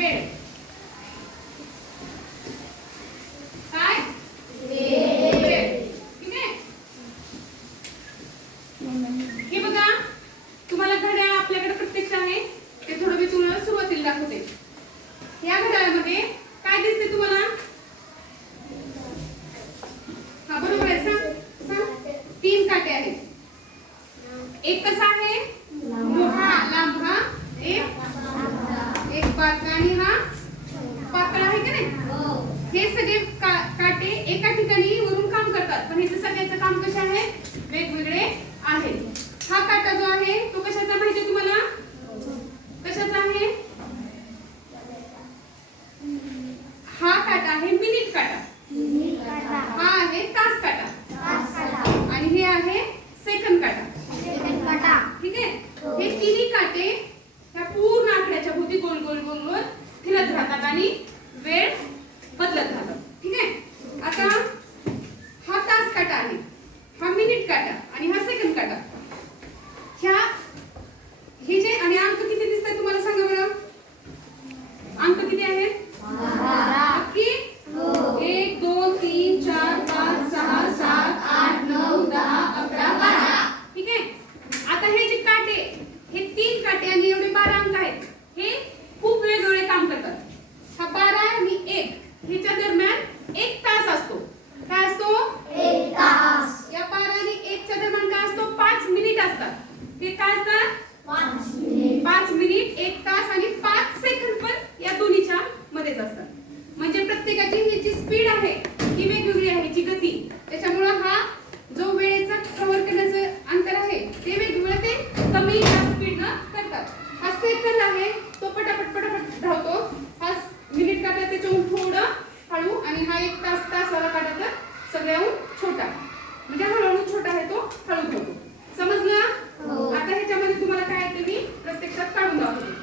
वेळ काय वेळ ठीक आहे. हे बघा तुम्हाला घड्याळ आपल्याकडे प्रत्यक्ष आहे ते थोडं मी तुम्हाला सुरुवातीला दाखवते. या घड्याळामध्ये काय दिसते तुम्हाला? हा बरोबर आहे. सांग 3 काटे आहेत. एक कसा आहे मोठा लांब हा एक बारका आणि हा पातळ आहे का नाही. हे सगळे काटे एका ठिकाणी वरून काम करतात पण हे सगळ्याचं काम कसे आहे वेगवेगळे आहे. हा काटा जो आहे तो कशाचा माहिती तुम्हाला? कशाचा आहे? हा काटा आहे मिनिट काटा. हा आहे तास काटा आणि हे आहे सेकंद काटा. ठीक आहे. हे तिन्ही काटे ह्या पूर्ण आकड्याच्या भोवती गोल गोल गोल गोल फिरत राहतात आणि वेळ बदलत राहतात. ठीक आहे. आता हा तास काटा आहे हा मिनिट काटा आणि हा सेकंद काटा. ह्या हे जे आणि अंक किती दिसतात तुम्हाला सांगा बरं. अंक किती आहेत? 1 2 3 4 5 6 7 8 9 10 11 12. ठीक आहे. आता हे जे काटे हे 3 काटे आणि एवढे 12 अंक आहेत हे खूप वेगवेगळे काम करतात. हा 12 आणि 1 ह्याच्या दरम्यान 1 तास असतो. काय असतो? 1 तास. या 12 आणि 1 च्या दरम्यान काय असतो? 5 मिनिट असतात. हे काय असतात? 5 मिनिट 1 तास आणि 5 सेकंद पण या दोन्हीच्या मध्येच असतात. म्हणजे प्रत्येकाची ही जी स्पीड आहे ही वेगवेगळी आहे जी गती. त्याच्यामुळे हा जो वेळेचा कव्हर करण्याचं अंतर आहे ते वेगवेगळं ते कमी स्पीडनं करतात. हा सेकंद आहे तो पटापट पटापट धावतो. हा मिनिट काटा त्याच्याहून थोडं हळू आणि हा 1 तासवाला काटा तर सगळ्याहून छोटा म्हणजे हळूहळू छोटा आहे तो हळू धावतो. समजलं? आता ह्याच्यामध्ये तुम्हाला काय आहे ते मी प्रत्यक्षात काढून दाखवते.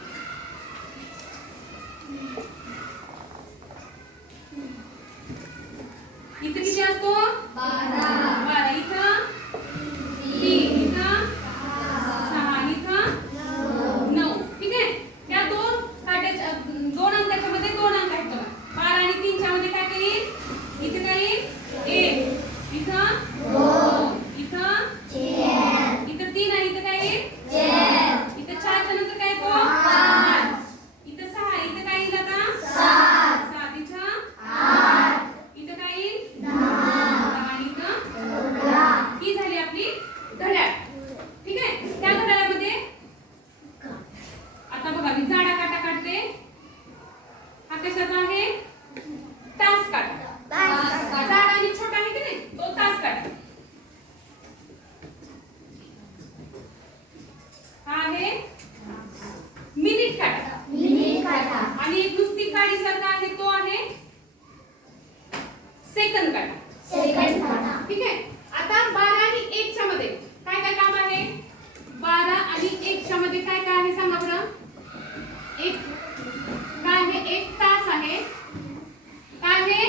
इथे किती असतो? 12. इथं 3 इथं 6 इथं 9. ठीक आहे. त्या दोन काट्याच्या 2 अंकाच्या मध्ये 2 अंक आहेत बघा. 12 आणि 3 च्या मध्ये काय येईल? इथे काय येईल? 1 इथं 2 इथं 4 इथं 3 आहे इथं काय येईल? 4 इथं 4 च्या नंतर काय येतो? 5 इथं 6 इथं काय येईल आता? 7 7 इथं 8 इथं काय येईल? 10 इथं 11. ही झाली आपली घड्याळ. ठीक आहे. त्या घड्याळामध्ये आता बघा मी जाडा काटा काढते. हा कशाचा आहे? तास काटा. जाडा आणि छोटा आहे की नाही तो तास काटा. हा आहे मिनिट काटा आणि एक नुसती काडी सारखा आहे तो आहे सेकंद काटा. ठीक आहे. आता 12 आणि 1 च्या मध्ये काय काय काम आहे? 12 आणि 1 च्या मध्ये काय काय आहे सांगा बरं. एक काय आहे? 1 तास आहे. काय आहे?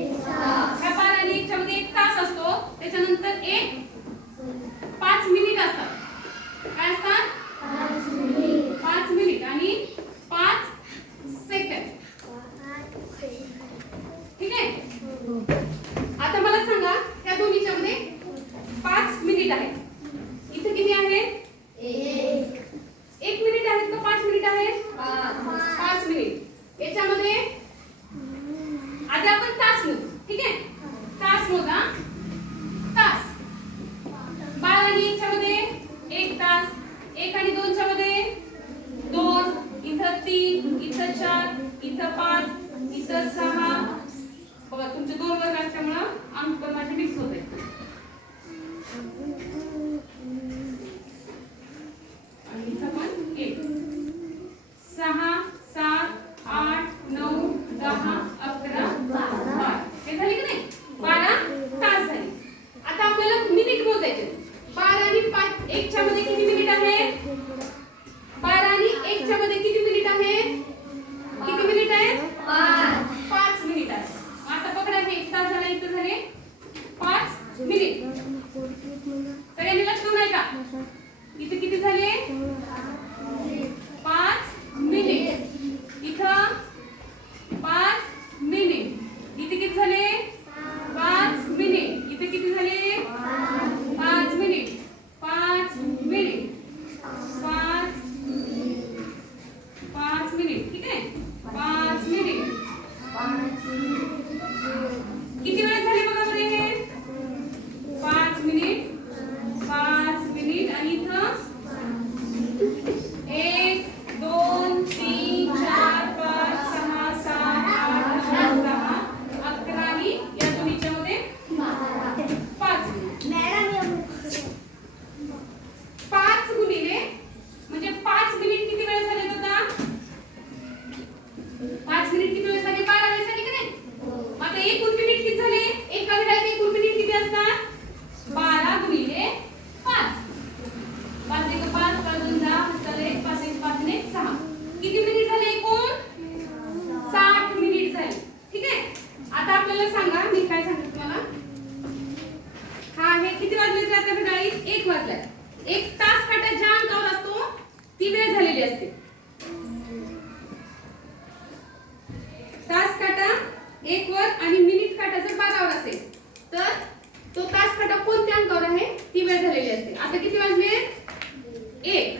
1 तास. 12 आणि 1 च्या मध्ये 1 तास असतो. त्याच्यानंतर 5 मिनिट असतात. काय असतात? 5 मिनिट आणि 5 सेकंद. ठीक आहे. आता मला सांगा त्या दोन्हीच्या मध्ये 5 मिनिट आहेत. इथे किती आहेत? 1 मिनिट आहेत का 5 मिनिट आहेत? 5 मिनिट. याच्यामध्ये आधी आपण तास मोजू. ठीक आहे. तास मोजा. तास 12 आणि 1 च्या मध्ये 1 तास. 1 आणि 2 च्या मध्ये 2 इथं 3 इथं 4 इथं 5 इथं 6. बघा तुमचे 2 वर्ग असल्यामुळे अंक पण माझे मिक्स होते. आणि इथं पण 1 6 7 8 9 10 11 12. हे झाले की नाही? 12 तास झाले. आता आपल्याला मिनिट मोजायचे. 12 आणि 1 च्या मध्ये किती मिनिट आहेत? 12 आणि 1 च्या मध्ये किती मिनिट आहेत? किती मिनिट आहेत? 5 मिनिट आहेत. आता पकडा हे 1 तास झाला. इथं झाले 5 मिनिट. सगळ्यांनी 5 मिनिट किती वेळ झाले? 12 वेळ झाले की नाही? मग आता एकूण मिनिट किती झाले? एका घड्याळात एकूण मिनिट किती असतात? 12 गुणिले 5. 5 एक 5, 5 2 10, 5 एक 5 ने 6. किती मिनिट झाले एकूण? 60 मिनिट झाले. ठीक आहे. आता आपल्याला सांगा, मी काय सांगते तुम्हाला. हा हे किती वाजले आता घड्याळीत? 1 वाजलाय. 1 तास काटा ज्या अंकावर असतो ती वेळ झालेली असते. तास काटा 1 वर आणि मिनिट काटा जर 12 वर असेल तर तो तास काटा कोणत्या अंकावर आहे ती वेळ झालेली असते. आता किती वाजले? 1.